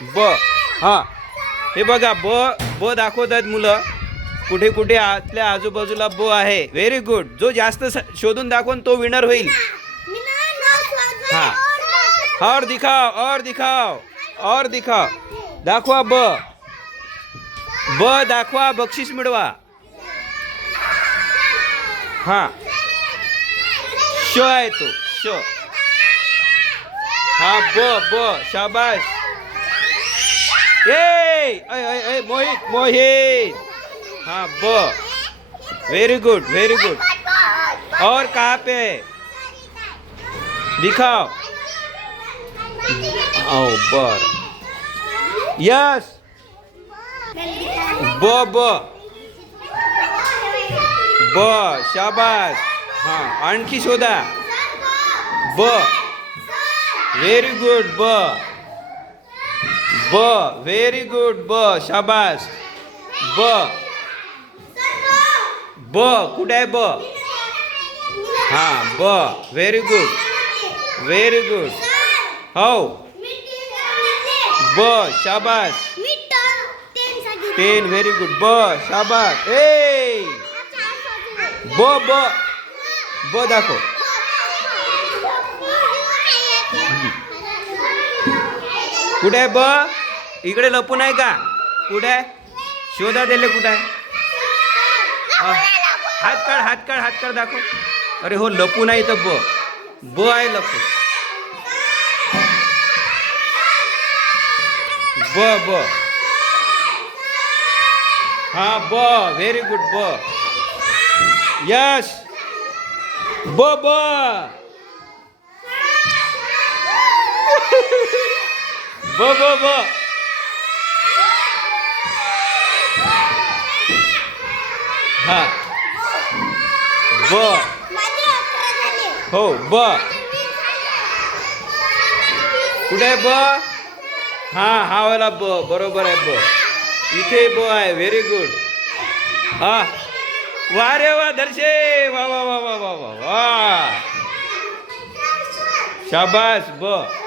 ब. हा. हे बघा ब ब दाखवत आहेत मुलं. कुठे कुठे आतल्या आजूबाजूला ब आहे. व्हेरी गुड जो जास्त स- शोधून दाखवून तो विनर होईल. हां. और दिखाओ और दिखाओ और दिखाओ. दाखवा ब. ब दाखवा बक्षीस मिळवा. हा. श आहे तो. श. हा ब ब. शाबाश ऐ मोहित मोहित हाँ ब। वेरी गुड वेरी गुड और कहाँ पे दिखाओ। ओ बर यस ब ब। ब शाबास हाँ, आणखी शोधा। ब। व्हेरी गुड ब। ब व्हेरी गुड ब शाबास ब ब कुठे आहे ब हां ब व्हेरी गुड व्हेरी गुड हो ब शाबास टेन व्हेरी गुड ब शाबास ए ब ब ब दाखव कुठे आहे ब इकडे लपून आहे का? कुठे आहे? शोधा दिले कुठे आहे? हात काढ हात काढ हात काढ दाखव. अरे हो लपून आहे तर ब. ब आहे लपून. ब ब. हा ब. व्हेरी गुड ब. यश ब ब. ब ब ब. हा. ब. हो ब. कुठे आहे ब? हा हा वाला ब. बरोबर आहे ब. इथे ब आहे. व्हेरी गुड हा. वा रे वा दर्शे. वा वा वा वा वा वा वा. शाबास ब.